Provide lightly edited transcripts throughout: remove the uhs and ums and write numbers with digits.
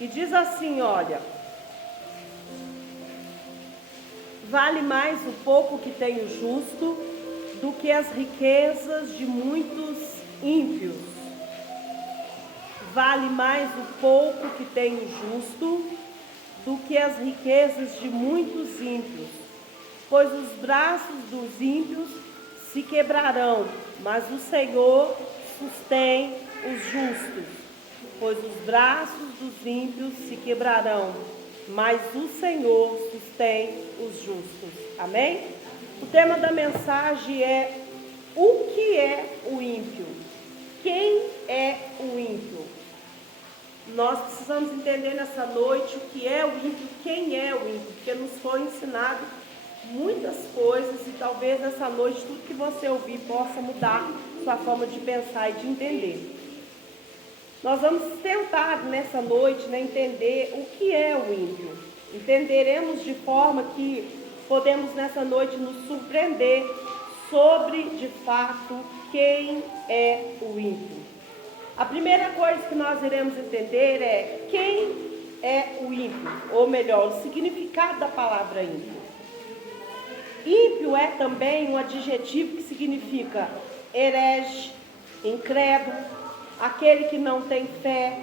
E diz assim, olha: vale mais o pouco que tem o justo do que as riquezas de muitos ímpios. Vale mais o pouco que tem o justo do que as riquezas de muitos ímpios. Pois os braços dos ímpios se quebrarão, mas o Senhor sustém os justos. Pois os braços dos ímpios se quebrarão, mas o Senhor sustém os justos. Amém? O tema da mensagem é: o que é o ímpio? Quem é o ímpio? Nós precisamos entender nessa noite o que é o ímpio, quem é o ímpio, porque nos foi ensinado muitas coisas e talvez nessa noite tudo que você ouvir possa mudar sua forma de pensar e de entender. Nós vamos tentar nessa noite entender o que é o ímpio. Entenderemos de forma que podemos nessa noite nos surpreender sobre de fato quem é o ímpio. A primeira coisa que nós iremos entender é quem é o ímpio, ou melhor, o significado da palavra ímpio. Ímpio é também um adjetivo que significa herege, incrédulo, aquele que não tem fé,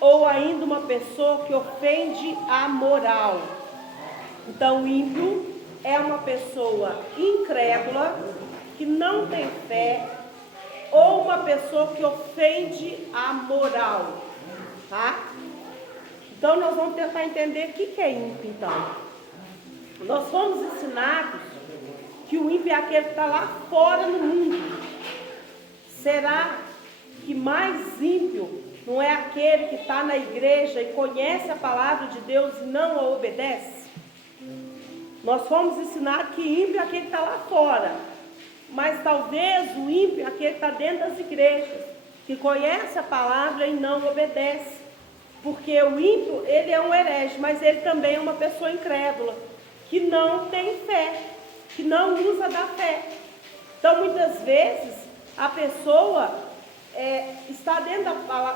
ou ainda uma pessoa que ofende a moral. Então, ímpio é uma pessoa incrédula, que não tem fé, ou uma pessoa que ofende a moral, tá? Então, nós vamos tentar entender o que é ímpio, então. Nós fomos ensinados que o ímpio é aquele que está lá fora no mundo. Será que mais ímpio não é aquele que está na igreja e conhece a palavra de Deus e não a obedece? Nós fomos ensinados que ímpio é aquele que está lá fora. Mas talvez o ímpio é aquele que está dentro das igrejas, que conhece a palavra e não obedece. Porque o ímpio, ele é um herege, mas ele também é uma pessoa incrédula, que não tem fé, que não usa da fé. Então, muitas vezes, a pessoa está dentro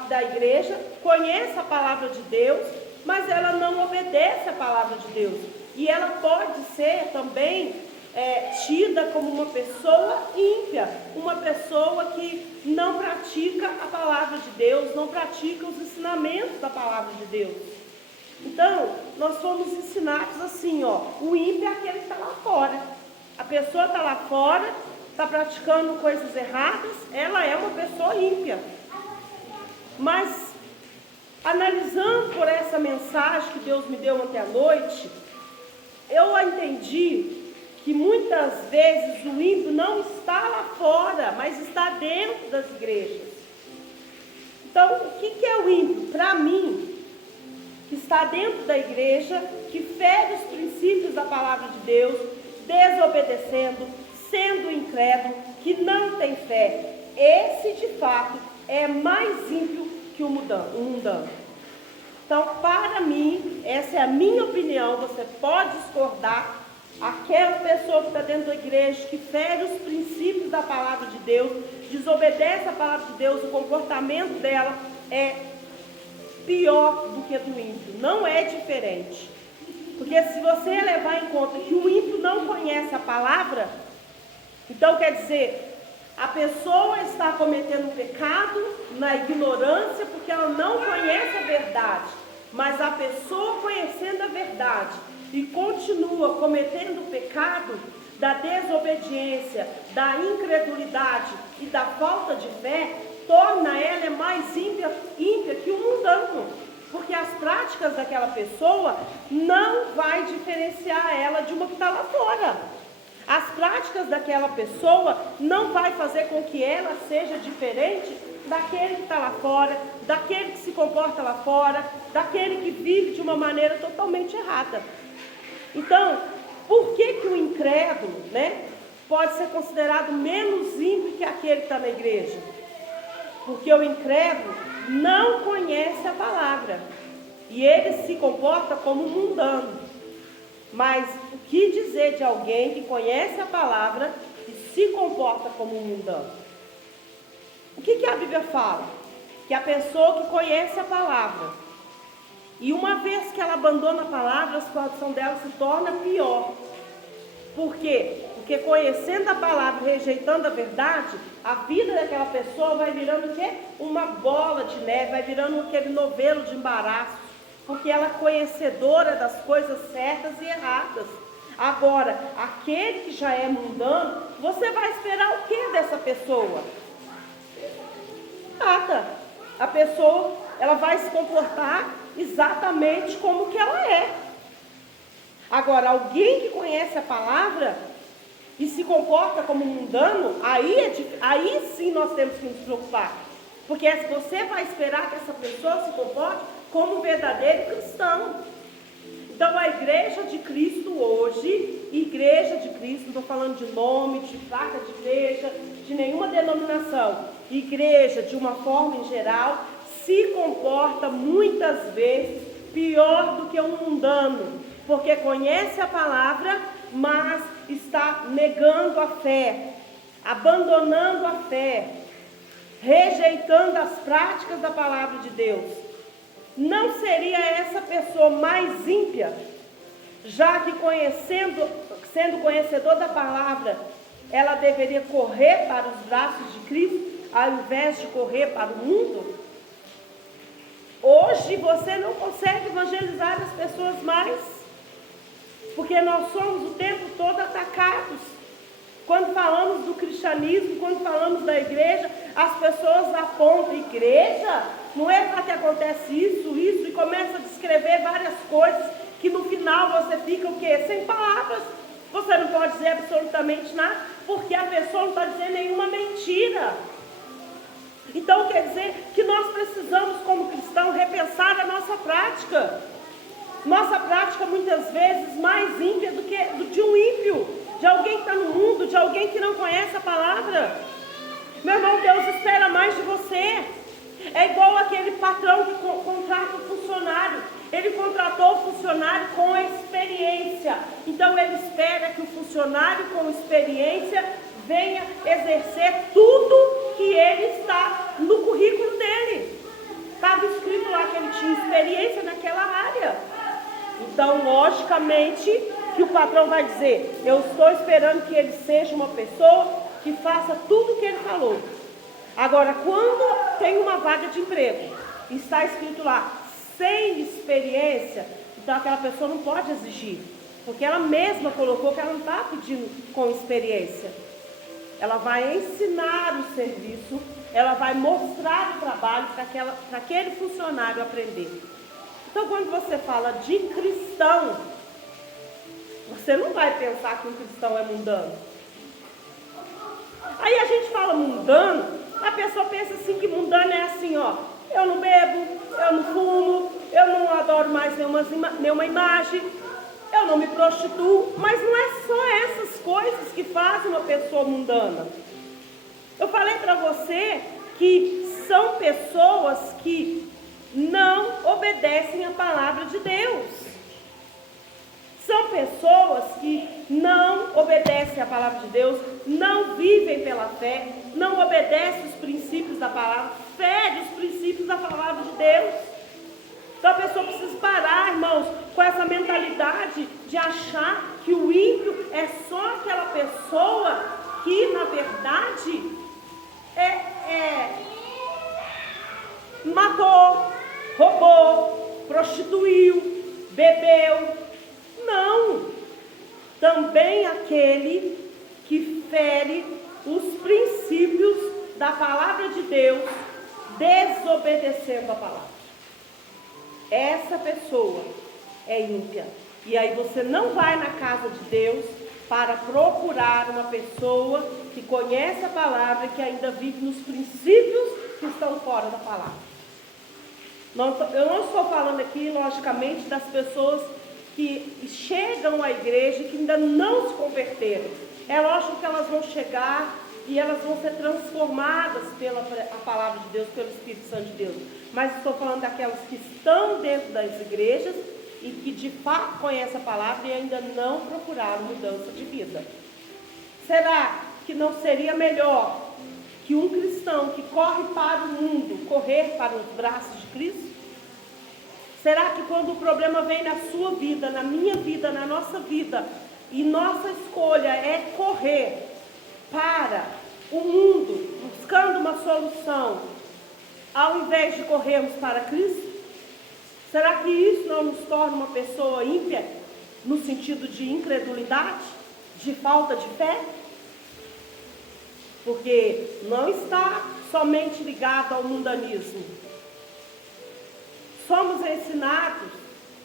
da igreja, conhece a palavra de Deus, mas ela não obedece a palavra de Deus. E ela pode ser também tida como uma pessoa ímpia, uma pessoa que não pratica a palavra de Deus, não pratica os ensinamentos da palavra de Deus. Então, nós fomos ensinados assim, o ímpio é aquele que está lá fora. A pessoa está lá fora, está praticando coisas erradas, ela é uma pessoa ímpia. Mas, analisando por essa mensagem que Deus me deu ontem à noite, eu entendi que muitas vezes o ímpio não está lá fora, mas está dentro das igrejas. Então, o que é o ímpio? Para mim, que está dentro da igreja, que fere os princípios da palavra de Deus, desobedecendo, sendo incrédulo, que não tem fé. Esse, de fato, é mais ímpio que o mundano. Então, para mim, essa é a minha opinião, você pode discordar. Aquela pessoa que está dentro da igreja, que fere os princípios da palavra de Deus, desobedece a palavra de Deus, o comportamento dela é pior do que do ímpio, não é diferente. Porque se você levar em conta que o ímpio não conhece a palavra, então quer dizer, a pessoa está cometendo um pecado na ignorância porque ela não conhece a verdade. Mas a pessoa conhecendo a verdade e continua cometendo o pecado da desobediência, da incredulidade e da falta de fé, torna ela mais ímpia que o mundano. Porque as práticas daquela pessoa não vai diferenciar ela de uma que está lá fora. As práticas daquela pessoa não vai fazer com que ela seja diferente daquele que está lá fora, daquele que se comporta lá fora, daquele que vive de uma maneira totalmente errada. Então, por que o incrédulo, pode ser considerado menos ímpio que aquele que está na igreja? Porque o incrédulo não conhece a palavra e ele se comporta como um mundano. Mas o que dizer de alguém que conhece a palavra e se comporta como um mundano? O que a Bíblia fala? Que a pessoa que conhece a palavra, e uma vez que ela abandona a palavra, a situação dela se torna pior. Por quê? Porque conhecendo a palavra, rejeitando a verdade, a vida daquela pessoa vai virando o quê? Uma bola de neve, vai virando aquele novelo de embaraço, porque ela é conhecedora das coisas certas e erradas. Agora, aquele que já é mundano, você vai esperar o que dessa pessoa? Nada. A pessoa, ela vai se comportar exatamente como que ela é. Agora, alguém que conhece a palavra e se comporta como mundano, aí sim nós temos que nos preocupar. Porque você vai esperar que essa pessoa se comporte como um verdadeiro cristão. Então a igreja de Cristo hoje, igreja de Cristo, não estou falando de nome, de placa de igreja, de nenhuma denominação, igreja de uma forma em geral, se comporta muitas vezes pior do que um mundano, porque conhece a palavra, mas está negando a fé, abandonando a fé, rejeitando as práticas da palavra de Deus. Não seria essa pessoa mais ímpia, já que sendo conhecedor da palavra, ela deveria correr para os braços de Cristo, ao invés de correr para o mundo? Hoje você não consegue evangelizar as pessoas mais, porque nós somos o tempo todo atacados. Quando falamos do cristianismo, quando falamos da igreja, as pessoas apontam: igreja? Não é para que acontece isso, e começa a descrever várias coisas, que no final você fica o quê? Sem palavras. Você não pode dizer absolutamente nada, porque a pessoa não está dizendo nenhuma mentira. Então quer dizer que nós precisamos, como cristãos, repensar a nossa prática. Nossa prática muitas vezes mais ímpia do que de um ímpio, de alguém que está no mundo, de alguém que não conhece a palavra. Meu irmão, Deus espera mais de você. É igual aquele patrão que contrata um funcionário. Ele contratou o funcionário com experiência. Então ele espera que o funcionário com experiência venha exercer tudo que ele está no currículo dele. Estava escrito lá que ele tinha experiência naquela área. Então, logicamente, que o patrão vai dizer: eu estou esperando que ele seja uma pessoa que faça tudo o que ele falou. Agora, quando tem uma vaga de emprego e está escrito lá sem experiência, então aquela pessoa não pode exigir, porque ela mesma colocou que ela não está pedindo com experiência. Ela vai ensinar o serviço, ela vai mostrar o trabalho para aquele funcionário aprender. Então, quando você fala de cristão, você não vai pensar que um cristão é mundano. Aí a gente fala mundano, a pessoa pensa assim, que mundano é assim, ó: eu não bebo, eu não fumo, eu não adoro mais nenhuma imagem, eu não me prostituo. Mas não é só essas coisas que fazem uma pessoa mundana. Eu falei para você que são pessoas que não obedecem a palavra de Deus. São pessoas que não obedecem a palavra de Deus, não vivem pela fé, não obedecem os princípios da palavra, ferem os princípios da palavra de Deus. Então a pessoa precisa parar, irmãos, com essa mentalidade de achar que o ímpio é só aquela pessoa que, na verdade, matou, roubou, prostituiu, bebeu. Não, também aquele que fere os princípios da palavra de Deus, desobedecendo a palavra. Essa pessoa é ímpia. E aí você não vai na casa de Deus para procurar uma pessoa que conhece a palavra e que ainda vive nos princípios que estão fora da palavra. Eu não estou falando aqui, logicamente, das pessoas que chegam à igreja e que ainda não se converteram. É lógico que elas vão chegar e elas vão ser transformadas pela a palavra de Deus, pelo Espírito Santo de Deus. Mas estou falando daquelas que estão dentro das igrejas e que de fato conhecem a palavra e ainda não procuraram mudança de vida. Será que não seria melhor que um cristão que corre para o mundo, correr para os braços de Cristo? Será que quando o problema vem na sua vida, na minha vida, na nossa vida, e nossa escolha é correr para o mundo, buscando uma solução, ao invés de corrermos para Cristo? Será que isso não nos torna uma pessoa ímpia, no sentido de incredulidade, de falta de fé? Porque não está somente ligado ao mundanismo. Somos ensinados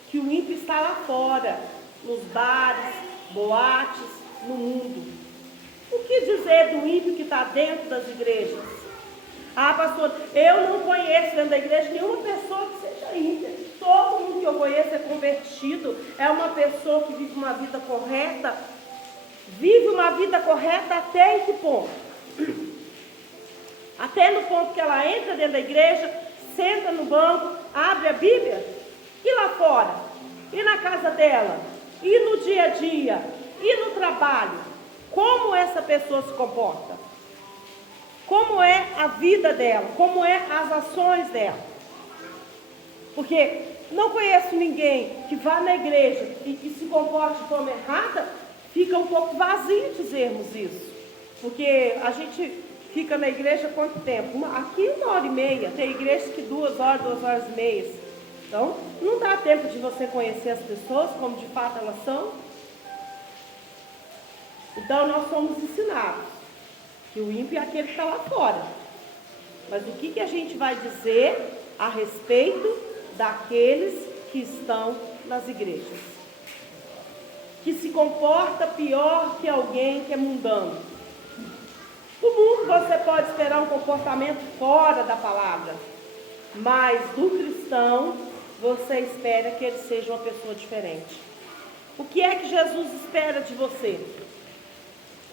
que o ímpio está lá fora, nos bares, boates, no mundo. O que dizer do ímpio que está dentro das igrejas? Ah, pastor, eu não conheço dentro da igreja nenhuma pessoa que seja ímpia. Todo mundo que eu conheço é convertido, é uma pessoa que vive uma vida correta. Vive uma vida correta até em que ponto? Até no ponto que ela entra dentro da igreja, senta no banco, abre a Bíblia, e lá fora, e na casa dela, e no dia a dia, e no trabalho, como essa pessoa se comporta? Como é a vida dela? Como é as ações dela? Porque não conheço ninguém que vá na igreja e que se comporte de forma errada. Fica um pouco vazio dizermos isso. Porque a gente fica na igreja quanto tempo? Aqui 1h30, tem igrejas que 2 horas, 2 horas e meia. Então, não dá tempo de você conhecer as pessoas como de fato elas são. Então, nós somos ensinados que o ímpio é aquele que está lá fora. Mas o que a gente vai dizer a respeito daqueles que estão nas igrejas? Que se comporta pior que alguém que é mundano. Do mundo você pode esperar um comportamento fora da palavra, mas do cristão você espera que ele seja uma pessoa diferente. O que é que Jesus espera de você?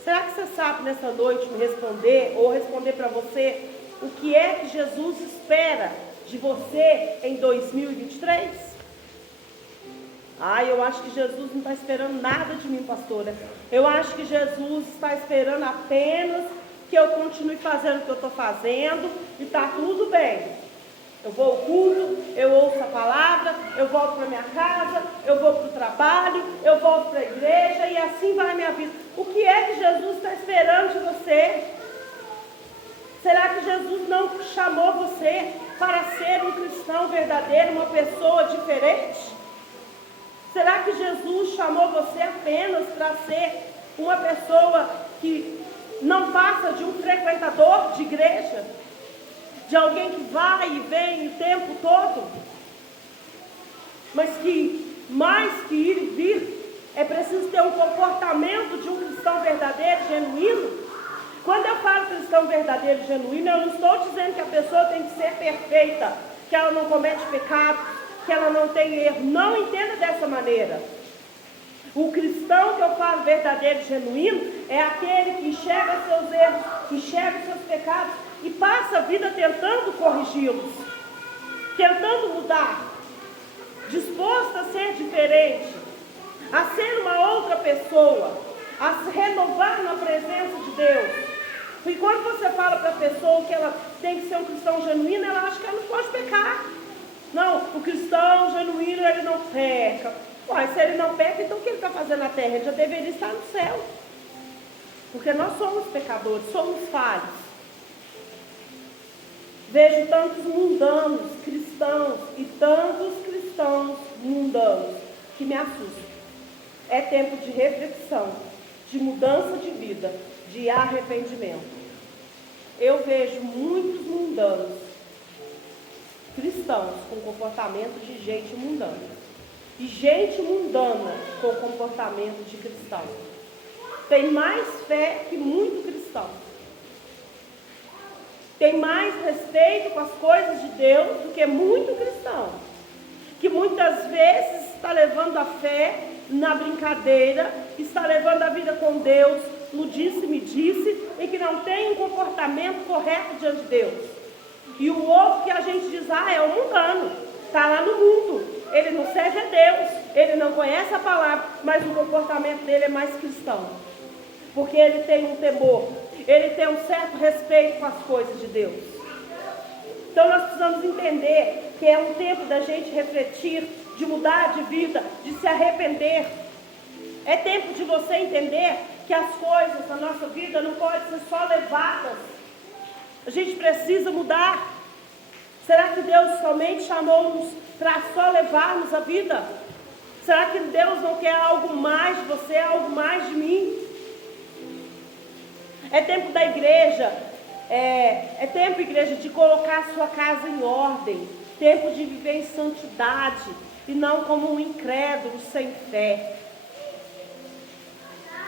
Será que você sabe nessa noite me responder, ou responder para você, o que é que Jesus espera de você em 2023? Eu acho que Jesus não está esperando nada de mim, pastora. Eu acho que Jesus está esperando apenas que eu continue fazendo o que eu estou fazendo e está tudo bem. Eu vou ao culto, eu ouço a palavra, eu volto para minha casa, eu vou para o trabalho, eu volto para a igreja e assim vai a minha vida. O que é que Jesus está esperando de você? Será que Jesus não chamou você para ser um cristão verdadeiro, uma pessoa diferente? Será que Jesus chamou você apenas para ser uma pessoa que não passa de um frequentador de igreja? De alguém que vai e vem o tempo todo? Mas que mais que ir e vir, é preciso ter um comportamento de um cristão verdadeiro, genuíno. Quando eu falo cristão verdadeiro, genuíno, eu não estou dizendo que a pessoa tem que ser perfeita, que ela não comete pecado, que ela não tem erro. Não entenda dessa maneira. O cristão que eu falo verdadeiro e genuíno é aquele que enxerga seus erros, enxerga seus pecados e passa a vida tentando corrigi-los, tentando mudar, disposto a ser diferente, a ser uma outra pessoa, a se renovar na presença de Deus. E quando você fala para a pessoa que ela tem que ser um cristão genuíno, ela acha que ela não pode pecar. Não, o cristão genuíno, ele não peca. Se ele não peca, então o que ele está fazendo na terra? Ele já deveria estar no céu. Porque nós somos pecadores, somos falhos. Vejo tantos mundanos cristãos e tantos cristãos mundanos que me assustam. É tempo de reflexão, de mudança de vida, de arrependimento. Eu vejo muitos mundanos cristãos com comportamento de gente mundana. E gente mundana com comportamento de cristão. Tem mais fé que muito cristão. Tem mais respeito com as coisas de Deus do que muito cristão. Que muitas vezes está levando a fé na brincadeira, está levando a vida com Deus no disse-me-disse, e que não tem um comportamento correto diante de Deus. E o outro que a gente diz, é o mundano, está lá no mundo. ele não serve a Deus, ele não conhece a palavra, mas o comportamento dele é mais cristão. Porque ele tem um temor, ele tem um certo respeito com as coisas de Deus. Então nós precisamos entender que é um tempo da gente refletir, de mudar de vida, de se arrepender. É tempo de você entender que as coisas da nossa vida não podem ser só levadas. A gente precisa mudar. Será que Deus somente chamou-nos para só levarmos a vida? Será que Deus não quer algo mais de você, algo mais de mim? É tempo da igreja, é tempo, igreja, de colocar a sua casa em ordem. Tempo de viver em santidade e não como um incrédulo sem fé.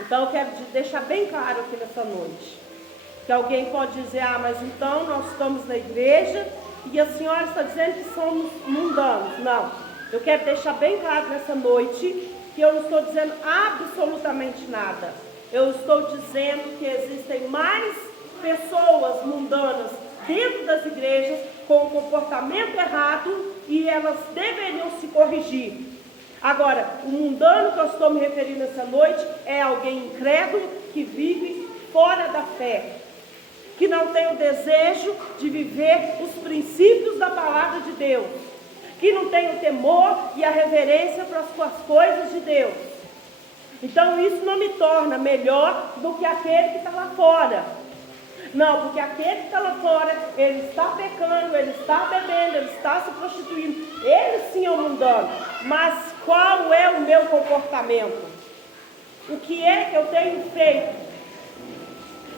Então eu quero deixar bem claro aqui nessa noite, que alguém pode dizer, mas então nós estamos na igreja e a senhora está dizendo que somos mundanos. Não, eu quero deixar bem claro nessa noite que eu não estou dizendo absolutamente nada. Eu estou dizendo que existem mais pessoas mundanas dentro das igrejas com um comportamento errado e elas deveriam se corrigir. Agora, o mundano que eu estou me referindo nessa noite é alguém incrédulo que vive fora da fé, que não tem o desejo de viver os princípios da palavra de Deus, que não tem o temor e a reverência para as coisas de Deus. Então isso não me torna melhor do que aquele que está lá fora. Não, porque aquele que está lá fora, ele está pecando, ele está bebendo, ele está se prostituindo. Ele sim é o mundano. Mas qual é o meu comportamento? O que é que eu tenho feito?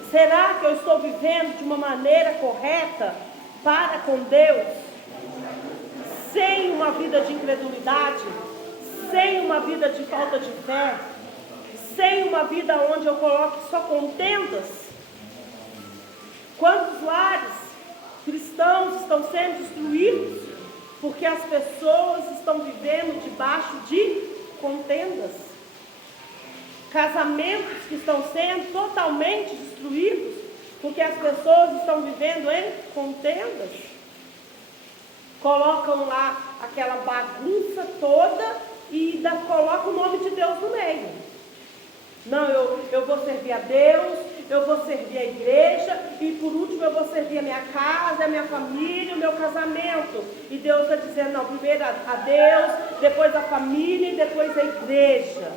Será que eu estou vivendo de uma maneira correta para com Deus? Sem uma vida de incredulidade? Sem uma vida de falta de fé? Sem uma vida onde eu coloque só contendas? Quantos lares cristãos estão sendo destruídos porque as pessoas estão vivendo debaixo de contendas? Casamentos que estão sendo totalmente destruídos porque as pessoas estão vivendo em contendas. Colocam lá aquela bagunça toda e ainda colocam o nome de Deus no meio. Não, eu vou servir a Deus, eu vou servir a igreja e por último eu vou servir a minha casa, a minha família, o meu casamento. E Deus está dizendo, não, primeiro a Deus, depois a família e depois a igreja.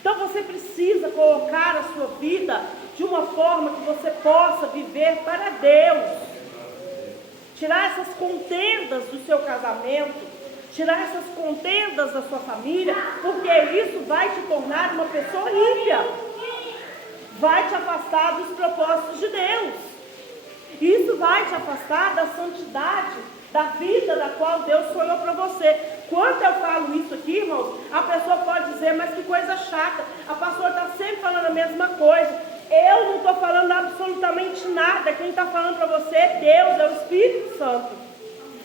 Então você precisa colocar a sua vida de uma forma que você possa viver para Deus. Tirar essas contendas do seu casamento, tirar essas contendas da sua família, porque isso vai te tornar uma pessoa ímpia. Vai te afastar dos propósitos de Deus. Isso vai te afastar da santidade, da vida da qual Deus sonhou para você. Quando eu falo isso aqui, irmãos, a pessoa pode dizer, mas que coisa chata, a pastora está sempre falando a mesma coisa. Eu não estou falando absolutamente nada. Quem está falando para você é Deus, é o Espírito Santo.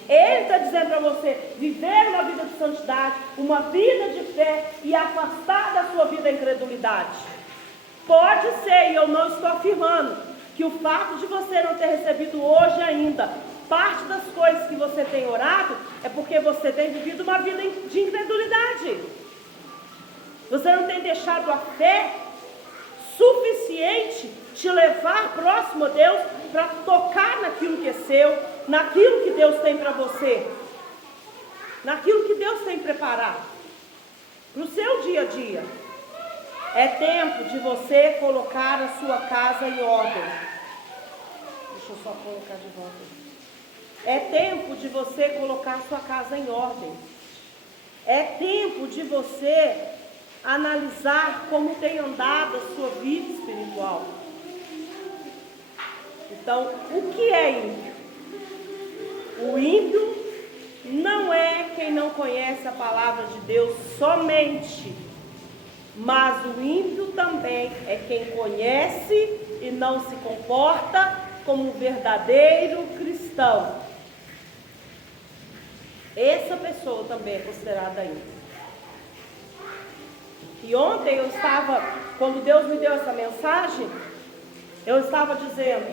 Ele está dizendo para você viver uma vida de santidade, uma vida de fé e afastar da sua vida a incredulidade. Pode ser, e eu não estou afirmando, que o fato de você não ter recebido hoje ainda parte das coisas que você tem orado é porque você tem vivido uma vida de incredulidade. Você não tem deixado a fé suficiente te levar próximo a Deus para tocar naquilo que é seu, naquilo que Deus tem para você, naquilo que Deus tem preparado para o seu dia a dia. É tempo de você colocar a sua casa em ordem. Deixa eu só colocar de volta. É tempo de você colocar a sua casa em ordem. É tempo de você analisar como tem andado a sua vida espiritual. Então, o que é ímpio? O ímpio não é quem não conhece a palavra de Deus somente, mas o ímpio também é quem conhece e não se comporta como um verdadeiro cristão. Essa pessoa também é considerada ímpio. E ontem eu estava, quando Deus me deu essa mensagem, eu estava dizendo,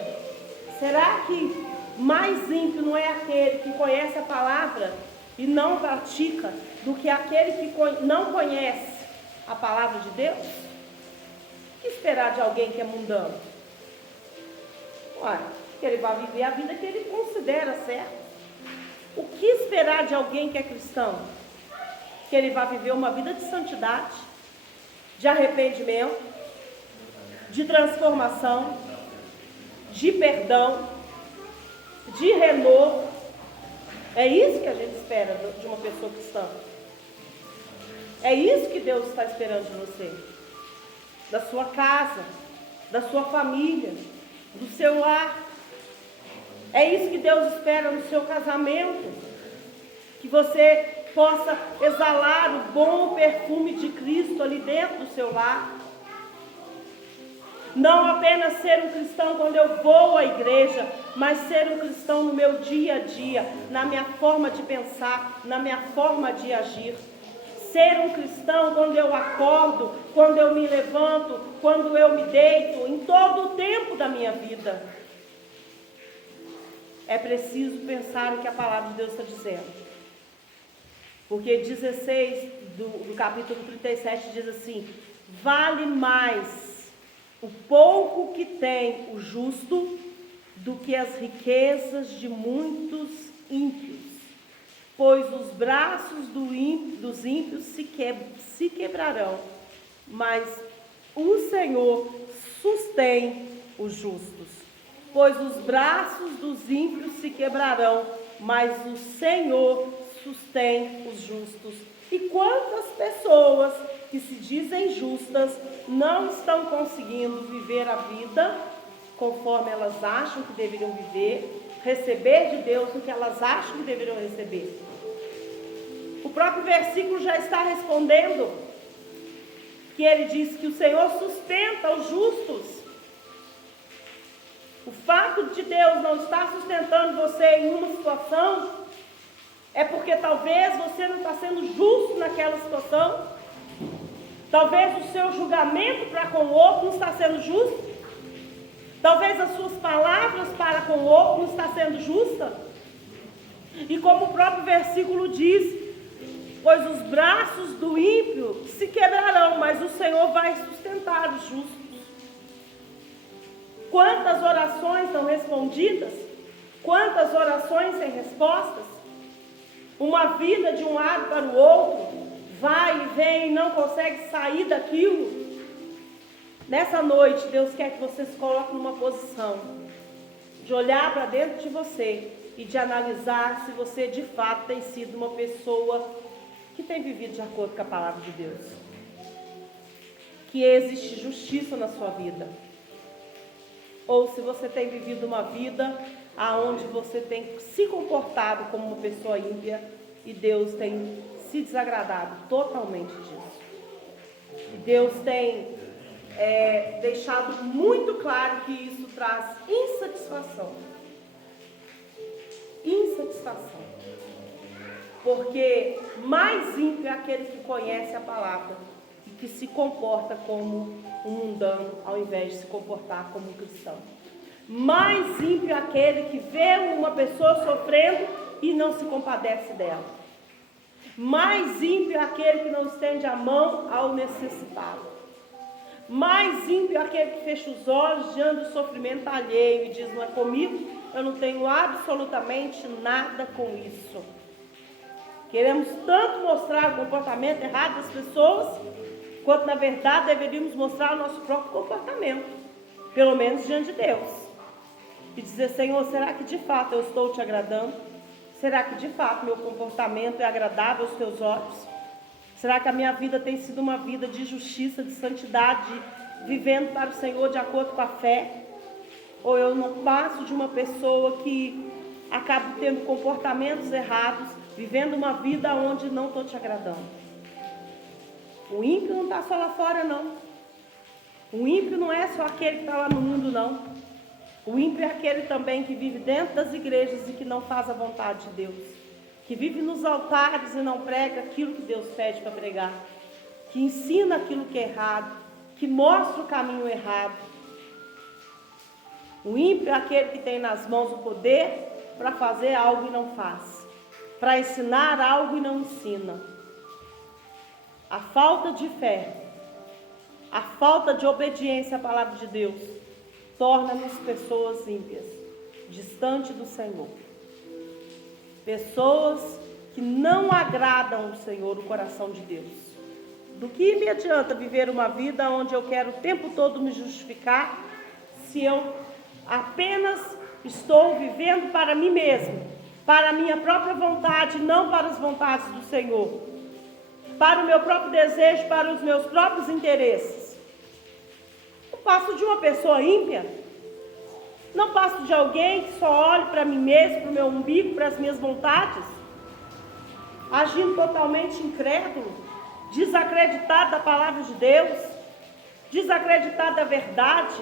será que mais ímpio não é aquele que conhece a palavra e não pratica do que aquele que não conhece a palavra de Deus? O que esperar de alguém que é mundano? Olha, que ele vai viver a vida que ele considera certa. O que esperar de alguém que é cristão? Que ele vai viver uma vida de santidade, de arrependimento, de transformação, de perdão, de renovo. É isso que a gente espera de uma pessoa cristã. É isso que Deus está esperando de você, da sua casa, da sua família, do seu lar. É isso que Deus espera no seu casamento, que você possa exalar o bom perfume de Cristo ali dentro do seu lar. Não apenas ser um cristão quando eu vou à igreja, mas ser um cristão no meu dia a dia, na minha forma de pensar, na minha forma de agir. Ser um cristão quando eu acordo, quando eu me levanto, quando eu me deito, em todo o tempo da minha vida. É preciso pensar o que a palavra de Deus está dizendo. Porque 16 do capítulo 37 diz assim: vale mais o pouco que tem o justo do que as riquezas de muitos ímpios, pois os braços dos ímpios se quebrarão, mas o Senhor sustém os justos. Pois os braços dos ímpios se quebrarão, mas o Senhor sustém os justos. E quantas pessoas que se dizem justas não estão conseguindo viver a vida conforme elas acham que deveriam viver, receber de Deus o que elas acham que deveriam receber? O próprio versículo já está respondendo, que ele diz que o Senhor sustenta os justos. O fato de Deus não estar sustentando você em uma situação é porque talvez você não está sendo justo naquela situação. Talvez o seu julgamento para com o outro não está sendo justo. Talvez as suas palavras para com o outro não está sendo justa. E como o próprio versículo diz, pois os braços do ímpio se quebrarão, mas o Senhor vai sustentar os justos. Quantas orações não respondidas? Quantas orações sem respostas? Uma vida de um lado para o outro, vai e vem e não consegue sair daquilo. Nessa noite, Deus quer que você se coloque numa posição de olhar para dentro de você e de analisar se você de fato tem sido uma pessoa que tem vivido de acordo com a palavra de Deus. Que existe justiça na sua vida. Ou se você tem vivido uma vida aonde você tem se comportado como uma pessoa ímpia e Deus tem se desagradado totalmente disso. E Deus tem deixado muito claro que isso traz insatisfação. Insatisfação. Porque mais ímpio é aquele que conhece a palavra e que se comporta como um mundano, ao invés de se comportar como um cristão. Mais ímpio é aquele que vê uma pessoa sofrendo e não se compadece dela. Mais ímpio é aquele que não estende a mão ao necessitado. Mais ímpio é aquele que fecha os olhos diante do sofrimento alheio e diz: não é comigo, eu não tenho absolutamente nada com isso. Queremos tanto mostrar o comportamento errado das pessoas, quanto na verdade deveríamos mostrar o nosso próprio comportamento, pelo menos diante de Deus. E dizer: Senhor, será que de fato eu estou te agradando? Será que de fato meu comportamento é agradável aos teus olhos? Será que a minha vida tem sido uma vida de justiça, de santidade, vivendo para o Senhor de acordo com a fé? Ou eu não passo de uma pessoa que acaba tendo comportamentos errados, vivendo uma vida onde não estou te agradando? O ímpio não está só lá fora, não. O ímpio não é só aquele que está lá no mundo, não. O ímpio é aquele também que vive dentro das igrejas e que não faz a vontade de Deus. Que vive nos altares e não prega aquilo que Deus pede para pregar. Que ensina aquilo que é errado. Que mostra o caminho errado. O ímpio é aquele que tem nas mãos o poder para fazer algo e não faz. para ensinar algo e não ensina. A falta de fé, a falta de obediência à palavra de Deus, torna-nos pessoas ímpias, distante do Senhor. Pessoas que não agradam o Senhor, o coração de Deus. Do que me adianta viver uma vida onde eu quero o tempo todo me justificar, se eu apenas estou vivendo para mim mesmo, para a minha própria vontade, não para as vontades do Senhor, para o meu próprio desejo, para os meus próprios interesses? Eu passo de uma pessoa ímpia? Não passo de alguém que só olhe para mim mesmo, para o meu umbigo, para as minhas vontades, agindo totalmente incrédulo, desacreditado da palavra de Deus, desacreditado da verdade,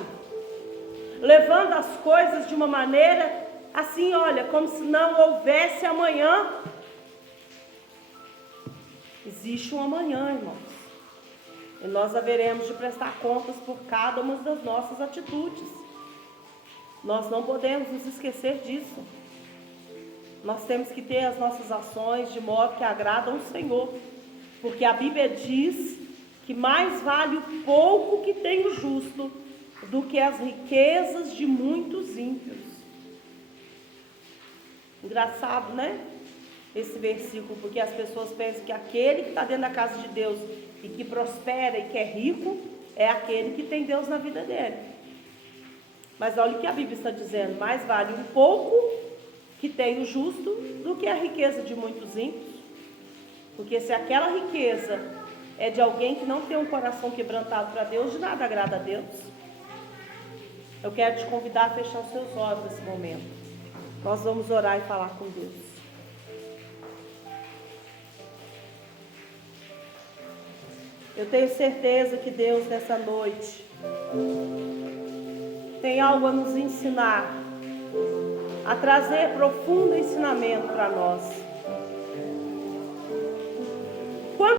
levando as coisas de uma maneira assim, olha, como se não houvesse amanhã. Existe um amanhã, irmãos, e nós haveremos de prestar contas por cada uma das nossas atitudes. Nós não podemos nos esquecer disso. Nós temos que ter as nossas ações de modo que agradam o Senhor, porque a Bíblia diz que mais vale o pouco que tem o justo do que as riquezas de muitos ímpios. Engraçado, né? Esse versículo, porque as pessoas pensam que aquele que está dentro da casa de Deus e que prospera e que é rico, é aquele que tem Deus na vida dele. Mas olha o que a Bíblia está dizendo: mais vale um pouco que tem o justo do que a riqueza de muitos ímpios. Porque se aquela riqueza é de alguém que não tem um coração quebrantado para Deus, de nada agrada a Deus. Eu quero te convidar a fechar os seus olhos nesse momento. Nós vamos orar e falar com Deus. Eu tenho certeza que Deus, nessa noite, tem algo a nos ensinar, a trazer profundo ensinamento para nós.